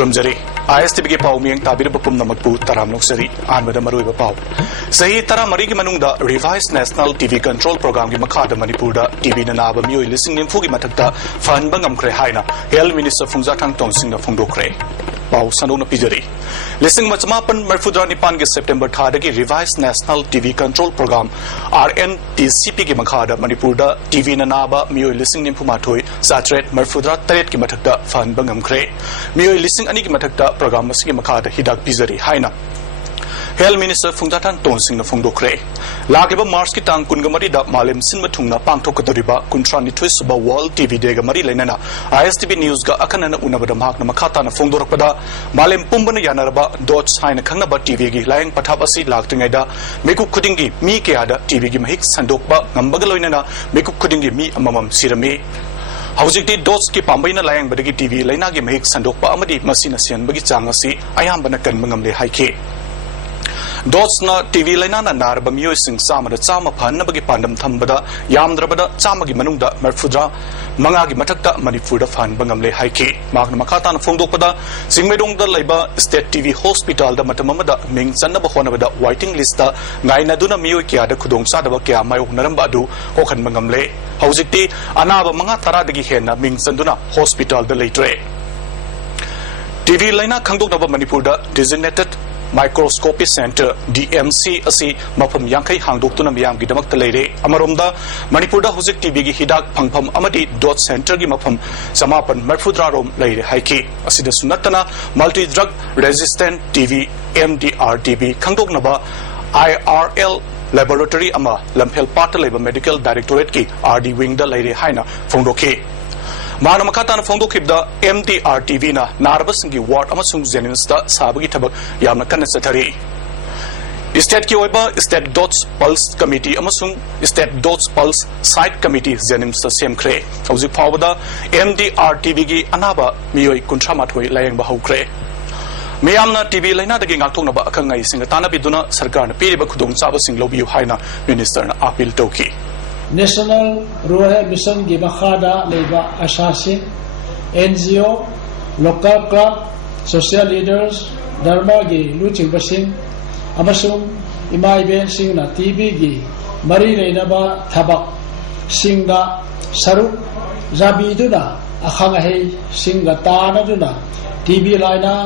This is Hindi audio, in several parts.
खुरमजरी ISTV के पाव मियंग ताबिरब पुमनमकपु तरामनोक्सरी आनबदा मरुइबा पाव सही तरा मरी की मनुंगदा revise national TV control programme की मखादा मणिपुरदा टीवी नाब मियोय लिसिंग निम्फु की मथक्ता फहनबा ngamkhre हाइना हेल्थ मिनिस्टर फुंगजाथांग तोंसिंगना फुंगदोखरे पाव सनोना पिजरी लिसिंग मचमापन मरफुद्रा निपान के सेप्टेम्बर थादगी revise national TV control programme RNTCP की मखादा मणिपुरदा टीवी नाबा मियोय लिसिंग निम्फु माथोय सात्रेट मरफुद्रा तरेट की मथक्ता फहनबा ngamkhre मियोय लिसिंग अनि की मथक्ता प्रोग्राम की मखादा हिदाक पिजरी हाइना हेल्थ मिनिस्टर फुंगजाथांग तोंसिंगना फुंगदोखरे लागिबा मार्च की तांग कुनगमरी दा मालेम सिनबा थुंगना पांगथोकदरिबा कुंट्रानिथोय सुबा वर्ल्ड टीवी डे गा मरी लेना ISTV न्यूज गा अखनना उनबदा माकना मखाताना फुंगदोरकपदा मालेम पुंबना यानरबा डॉट्स हाइना खंगनबा टीवी गी लायंग पथाप असि लाक्तंगैदा मेकु खुदिंगी मी केयादा टीवी गी महिक संदोकबा ngambага लोइनना मेकु खुदिंगी मी अममम सिरमी हौजिकती डॉट्स की पांबैना लायंगबदगी टीवी लाइना गी महिक संदोकबा अमदि मसिना सियनबगी चांग असि अयामबना कनबा ngamle हाइखे डॉट्स ना टीवी लाइना नारब मियोय सिंग चामदा Chama फहनबगी पांडम थंबदा यामद्रबदा चामगी मनुंगदा मरफुद्रा मंगागी मथक्ता मणिपुरदा फहनबा ngamle हाइखे मागना मखाताना फोंगदोकपदा सिंगमेदोंगदा लैबा state TV hospital दा मतममदा मिंग चन्नबा होनबदा वाइटिंग लिस्ट दा गाइनादुना मियोय क्यादा खुदोंचादबा क्या मायोगनरंबा अदु कोखनबा ngamle हौजिकती अनाबा मंगा तरादगी हेना मिंग चंदुना हॉस्पिटल दा लेट्रे टीवी लाइना खंगदोकनबा मणिपुरदा डिजिग्नेटेड माइक्रोस्कोपी सेंटर DMC असि मफम यांखै हांगदोक्तुना मियामगी दमक्ता लेरे अमरोमदा मणिपुरदा हुजिक टीवी गी हिदाक फंगफम अमदि डॉट सेंटर गी मफम समापन मरफुद्रा रोम लेरे हाइकी असिदा सुनतना multi drug resistant TV MDR-TV खंगदोकनबा IRL लैबोरेटरी अमा लमफेल पार्ट लेबा मेडिकल डायरेक्टोरेट की RD विंग दा लेरे हाइना फोंगदोखे माना मखाताना फोंगदोखिबदा MDR-TV ना नारबसिंगी वार्ड अमसुंग जेनिम्स दा साबगी थबक यामना कन्ना चथरी स्टेट की ओइबा स्टेट डॉट्स पल्स कमिटी अमसुंग state DOTS plus site committee जेनिम्स दा सेमख्रे हौजिक फावदा MDR-TV गी अनाबा मियोय कुंट्रा माथोय लायंगबा हौख्रे मियामना टीवी लाइनादगी गांथोंनबा अखंगाई सिंग तानाबिदुना सरकारना पीरिबा खुदोंचाबसिंग लोबियु हाइना मिनिस्टरना अपील तौखि National Rural Mission की मखादा लेबा आशासी NGO, local club, social leaders, धर्म की लुचिंग बसिंग, अमसुंग इमाई बेन सिंग ना TV की मरी लेनबा थबक सिंग दा सरुक जाबी दुना अखंग है सिंग ताना दुना TV लाइना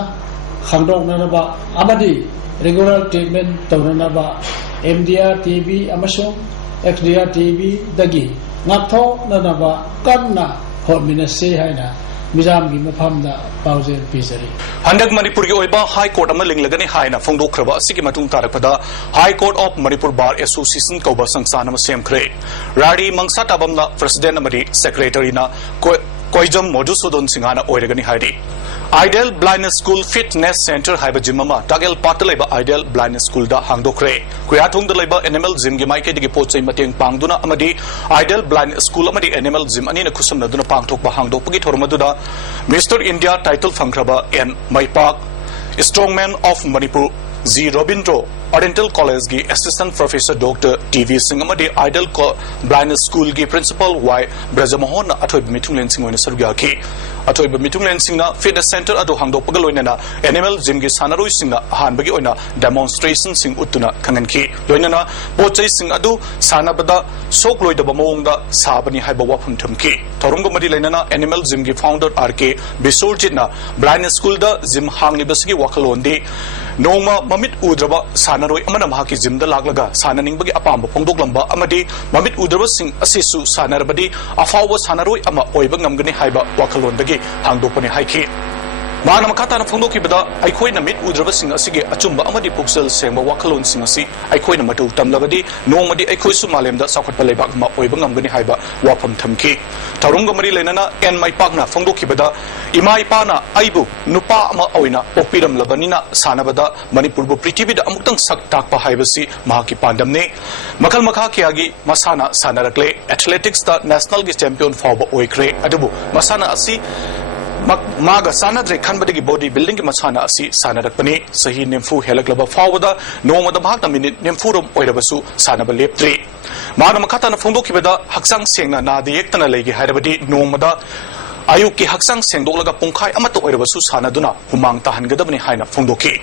खंडों नरबा अमदी regular treatment तौरनबा MDR-TV अमसुंग XDR-TV दगी नाथो ननबा कन्ना होमिनसे हाइना मिजाम की मफमदा पाउजेल पिजरी हंडक मणिपुर की ओइबा हाई कोर्ट अमा लिंगलगनी हाइना फोंगदोखरबा असिगी मतुंग तारकपदा high court of Manipur bar association कौबा संस्थान अमा सेमख्रे राडी मंगसा ताबमना प्रेसिडेंट अमदी सेक्रेटरी ना कोइजम मधुसूदन सिंहाना ओइरगनी हाइडी ideal blind school fitness centre हाइबा जिम अमा टागेल पार्ट लेबा आइडियल ब्लाइंड स्कूल दा हांगदोखरे कुयाथुंग दा लेबा एनिमल जिम गी माइकेदगी पोचै मतेंग पांगदुना अमदी आइडियल ब्लाइंड स्कूल अमदी एनिमल जिम अनिना खुसमनदुना पांगथोकबा हांगदोकपगी थोरमदुदा मिस्टर इंडिया टाइटल फंगख्रबा N Maipak strongman of Manipur जी रोबिंद्रो ओरिएंटल कॉलेज की assistant professor doctor TV Singh अमदी आइडियल ब्लाइंड स्कूल की प्रिंसिपल वाई ब्रजमोहन अथोइब मिथुंगलेन सिंह ओइना सरुगाखि अथोइब मिथुंगलेन सिंहना फिटनेस सेंटर अदो हांगदोकपगा लोइनना एनिमल जिम की सानरोइ सिंहना अहानबगी ओइना डेमोन्स्ट्रेशन सिंह उत्तुना खंगनखि लोइनना पोचै सिंह अदु सानबदा सोक लोइदबा मोंगदा साबनी हाइबा वाफम थमखि थोरंगमदी लेनना एनिमल जिम की फाउंडर RK बिसोरजितना ब्लाइंड स्कूल दा जिम हांगनिबसगी वखलोंदी नोमा ममित उद्रबा सानरोइ अमना महाकी जिमदा लागलगा साननिंगबगी अपाम फोंदोकलंबा अमदी ममित उद्रबा सिंह असिसु सानरबदी अफाव सानरोइ अमा ओइबा ngamgani हाइबा वखलोंदगी हांगदोकपने हाइखि माना मखाताना फोंदोखिबदा अखोइना मित उद्रबसिंग असिगे अचुंबा अमदी पुक्सल सेंबा वखलोनसिंग असि अखोइना मतु तमलबदी नोंगमदी अखोइसु मालेमदा साखटपा लेबाक मा ओइबा ngamgani हाइबा वाफम थमखि थौरंग मरी लेनना एन माइपाकना फोंदोखिबदा इमा इपाना आइबु नुपा अमा ओइना पोकपिरमलबनिना सानबदा मणिपुरबु पृथ्वीदा अमुक्तंग सक ताकपा हाइबसि महाकी पांडमने मखल मखा कियागी मसाना सानरकले एथलेटिक्स दा नेशनल की चैंपियन फावबा ओइख्रे अदुबु मसाना असि मागा सानद्रे खनबदगी बॉडी बिल्डिंग की मसाना असि सानरकपने सही निम्फु हेलकलबा फावदा नोमदा भागना मिनिट निम्फुरम ओइरबसु सानबा लेप्त्रे माना मखाताना फोंदोखिबदा हक्सांग सेंगना नादे येक्तना लेगे हाइरबदी नोमदा ayuk ki haksang sengdok laga pungkai amato oirabasu sanaduna humang tahangadabani haina phongdoki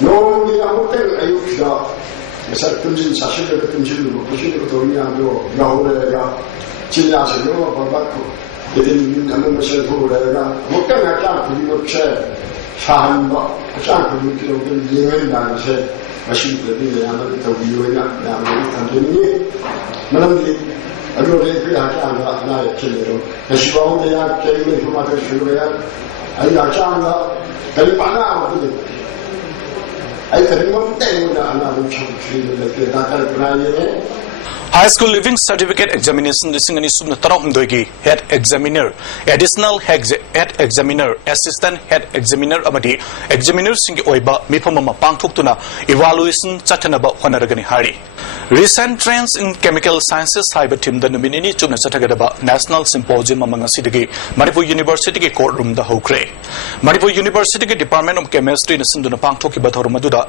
노원이 아무튼 아유가 그래서 뜸진 사실을 뜸진으로 보시는 것도 의미하고 나오래가 진야세요 벌받고 이들이 남은 것을 보래가 못가나 짱 그리고 채 사한거 짱 그리고 이해는 세 마시들이 야는 더 위에나 야는 단전이 만남이 아무래도 그 하자가 나의 길로 시바운데야 게임을 그만들 줄어야 아니 나짱가 될 바나 어디 High School Living Certificate Examination lisingani subna tarahumdoigi Head Examiner, Additional Head Examiner, Assistant Head Examiner amadi Examiner singi oiba mipamama pangthoktuna evaluation chathanaba honaragani hari. Recent Trends in Chemical Sciences haiba team the nominee chuna chathagadaba National Symposium amangasidagi Manipur University ki courtroom da hokre. Manipur University ki Department of Chemistry na sinduna pangthokiba thorumaduda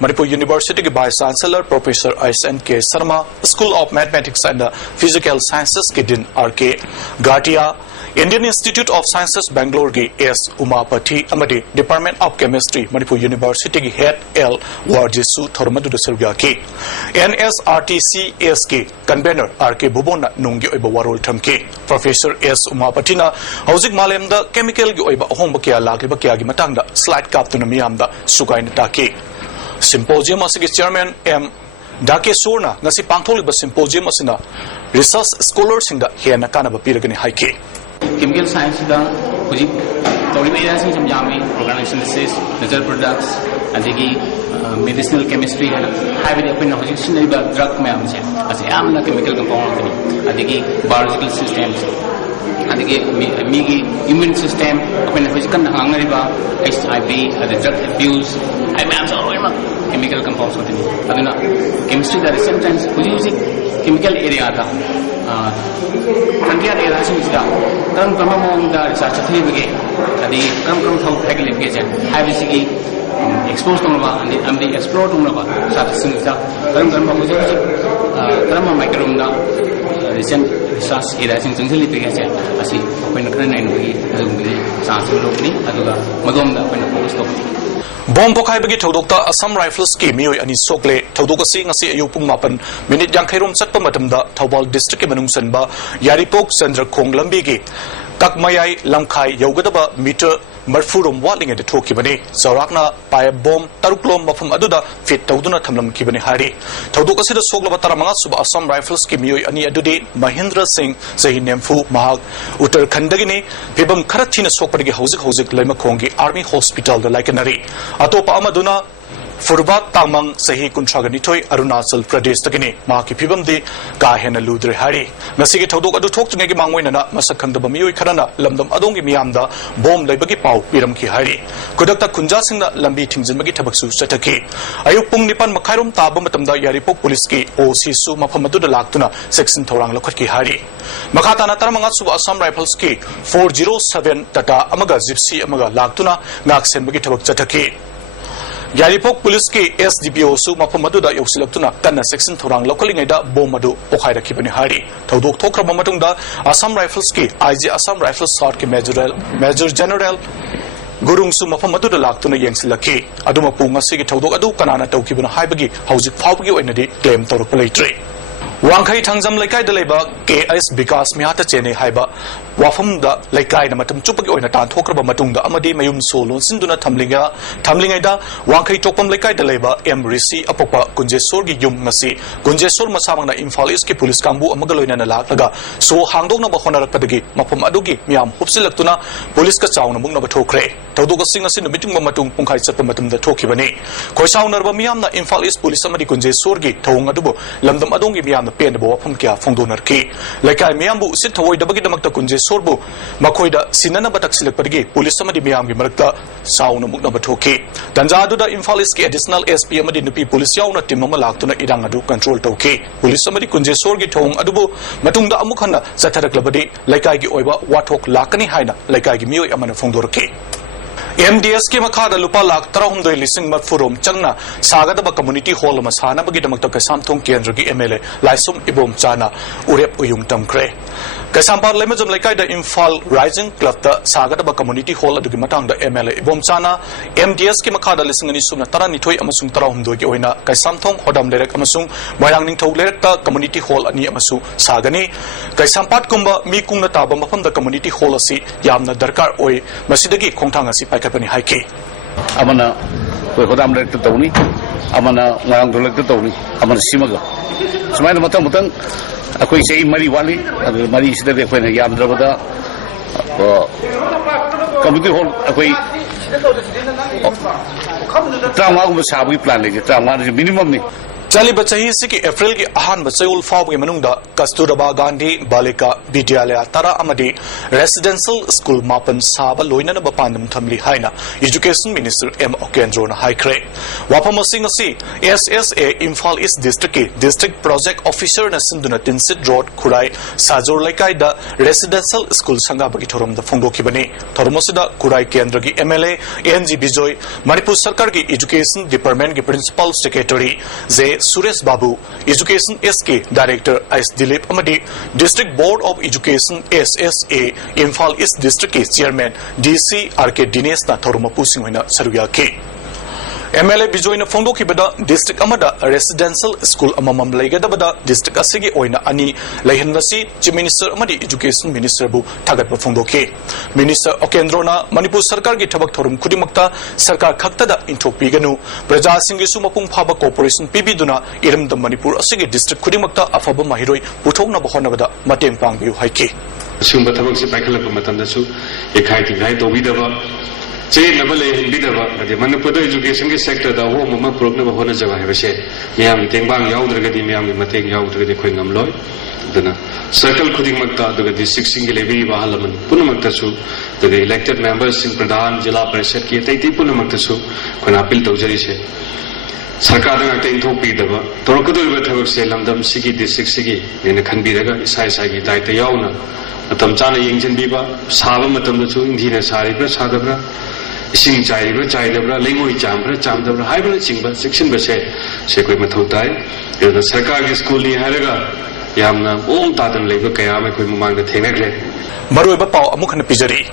Manipur University ki Vice Chancellor Professor S.N.K. Sharma, School of Mathematics and Physical Sciences ki Dean R.K. Gatia, Indian Institute of Sciences Bangalore ki S. Umapati amadi Department of Chemistry Manipur University ki Head L. Warjesu Thormaduda Servya ki NSRTCS ki Convener R.K. Bubona nungi oiba warol thamki Professor S. Umapati na hauzik malemda chemical ki oiba ahomba kya lagliba kya gi matangda slide kaptuna miyamda sugaina taki Symposium asigi Chairman M. Dake Sorna ngasi pangtholiba symposium asina research scholars sinda hena kanaba piragani haiki Chemical science da hujik tawriba area sing samjami organic synthesis natural products adigi medicinal chemistry hena haibidi apina hujik sinaiba drug mayam se ase amna chemical compound ni adigi biological systems adigi migi immune system apina hujik kan hangariba HIV the drug abuse I am so chemical compounds होते हैं अदुना chemistry का recent times hujik chemical area da frontier area sing da kam mong da research thei bege adi kam thau thai le bege jan habisigi expose to ma andi explore to ma sa sing da kam hujik kam microbiome da recent research area sing jangli bege jan asi apna kana nai no gi sa sing lok ni aduga madom da apna focus to Bomb Pokai Todokta Assam Rifles ki Mio and Sokle, Todokasi Ngasi Ayupum Mapan, Minute Yankairum Satpamatamda, Tawal District Manungsanba, Yaripok Sandra Kong Lambigi, Kakmayai, Lamkai, Yogadaba, Meter, Marfurum Walling at the Tokibani, Sarakna, by a bomb, Taruklom Mafum Aduda, Fit Toduna Tamlam Kibani Hari, Todokasi the Sokla Taramasuba Assam Rifles ki Mio and Adudi, Mahindra Singh, Zahi Nemfu, Mahag, Uttar Kandagini, Pibam Karatina Sokpagi Hosik Lemakongi, Army Hospital, the Laikanari. Atopa Amaduna Furbat Tamang Sahi Kuntraganitoy Arunachal Pradesh Tagini Maki Pibam de Gahena Ludre Hari Nasigi Todok Adu talk to Negi Mangwena Masakanda Bamioi Karana Lamdam Adongi Miamda Bom Labagi Pau Piram Ki Hari Kudakta Kunjasingna Lambi Tingzimagi Tabaksu Sataki Ayupung Nipan Makairum Tabamatamda Yaripok Poliski O Sisu Mapamadu Laktuna Section Torang Lokaki Hari Makatana Taramangatsu Assam Rifles Ki 407 Tata Amaga Zipsi Amaga Laktuna Naksen Bagi Tabak Sataki Yaripok Police ki SDPO su mapamadu da yosilaptuna kanna section thorang localing da bomadu okhaira kibani hari thodok thokra matung da Assam Rifles ki IG Assam Rifles Sort ki Major General Gurung su mapamadu da laktuna yengsilaki aduma punga sigi thodok adu kanana tawkibuna haibagi hauzik phawbagi oinadi claim torpalaitre Wangkai Tangjam Laikai the Labor KS Bikas Miata Chene Haiba Wafum the Laikai the Matum Chupaki on a tan Tokraba Matunda Amadi Mayum Solo Sinduna Tamlingaida Wangkai Topam Laikai the Labor M Risi Apopa Kunje Sorgi Yum Masi Kunje Sor Masamana Infaliski Police Kambu Amagaloina Lataga so Hangdong Bahona Padagi Mapum Adugi Miam Hupsilatuna Police Kachauna Mungna Tokre Todoga Singas in the Mitung Matung Punkai Sapamatum the Tokibani Koisaunar Miamna Infalis Police Amadi Kunje Sorgi Tongadubo Lamdam Adongi Miam pen the Bopum Kia Fondonar Ki like I Miambu sit away the Bagidamakta Kunje Sorbo Makoida Sinana Bataxilapagi Police Samadi Miam Gimarta Sauna Muknabatoki Danzadu the Infaliski additional SP Amadinapi Police Yauna Timamalaktuna Idangadu control Toki Police Samadi Kunje Sorgi Tong Adubo Matunda Amukana Sataraklabadi like I Oiba Watok Lakani Haina like I Mio Amana Fondorki MDS ke makada lupa lak tarahum doi lising matfurum changna sagadaba community hall masana bagi damakta kasam thong kendra gi MLA laisum ibom chana urep uyung tamkre Kaisampar lemajam laikai da Imphal Rising Club da sagadaba community hall adugi matang da MLA Ibomchana MDS ki makhada lisingani sumna tarani thoi amasung tarahumdoi ki oina Kaisamthong Hodam lerek amasung Moirang Ningthau lerek da community hall ani amasu sagani Kaisampat kumba mi kungna taba mafam da community hall asi yamna darkar oi masidagi khongthang asi paikapani haiki amana koi Hodam lerek tawni amana Moirang lerek tawni amana simaga sumaina matang akoi sei mari wali mari sida de koi na yam drabada community hall akoi tramwa ko sabu plan lege tramwa minimum ni Chaliba chahi siki April ki ahan bachayul fawb ki manungda Kasturba Gandhi Balika Vidyalaya Tara amadi residential school mapan saba loina na bapandam thamli haina Education Minister M. HELENDRO na haikre wapamosing asi SSA Imphal East District ki District Project Officer na sinduna Tinsit Road Kurai Sajor Laikai da residential school sanga bagi thorom da phongdo ki bani thormosida Kurai Kendra ki MLA NG.SANJOY Manipur Sarkar ki Education Department ki Principal Secretary J. Suresh Babu, Education SK Director S. Dilip Amadi, District Board of Education SSA, Imphal East District Chairman DC RK Dinesh na Thoruma Pusing hoina saruya ke. MLA Bijoy na Fondo ki bada district amada residential school amamam laigadabada district asigi oina ani laihanasi Chief Minister amadi Education Minister bu thagatpa Fondo ke Minister HELENDRO na Manipur Sarkar ki thabak thorum khudimakta Sarkar khakta da inthok piganu praja singi su mapung phaba cooperation pibiduna iramda Manipur asigi district khudimakta afaba mahiroi puthokna bahonabada mateng pangbiu haike sumba thabak se paikhalap matamda su ekhai ki ngai tobidaba Chain level in Bidava, the Manipur education sector, the home of my program of Honor Java, Miam, Tengbang Yaudrigadi, Miam, Mateng Yaudri, the Queen Loy, the Circle Kudimakta, the district single Levi Bahalaman, Punamaktasu, the elected members in Pradhan, Jila Prashaki, Tati Punamaktasu, Kunapil Tojarise. Sarkar attain to Pidava, Torokudu with her Salam, Sigi, district Sigi, in the Kanbiraga, Isai, Daita Yauna, Atamchana Yingin Biba, Savamatamatu, Indina Saribra, Sadabra. Sing Chaiba, Chaidabra, Lingo Chambra, Chamdabra, Hybrid Chimba, section Base, Sequim Totai, the Sarkar school in Haraga, Yamna, all Tatam labor Kayama Kumang the Tenegre. Maruiba Pau Amukan Pijari.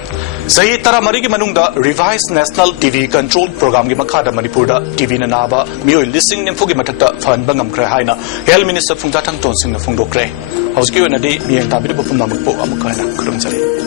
Sahi Tara Marigi Manungda revised National TV Control Program Gimakada Manipurda, TV Nanaba, Mio listening in Fugimatata, Fan Bangam Krahaina, Health Minister from Tatang Tonsing of Fundo Kray. House given a day, me and Tabibu from Namapo Amukana, Kurumsari.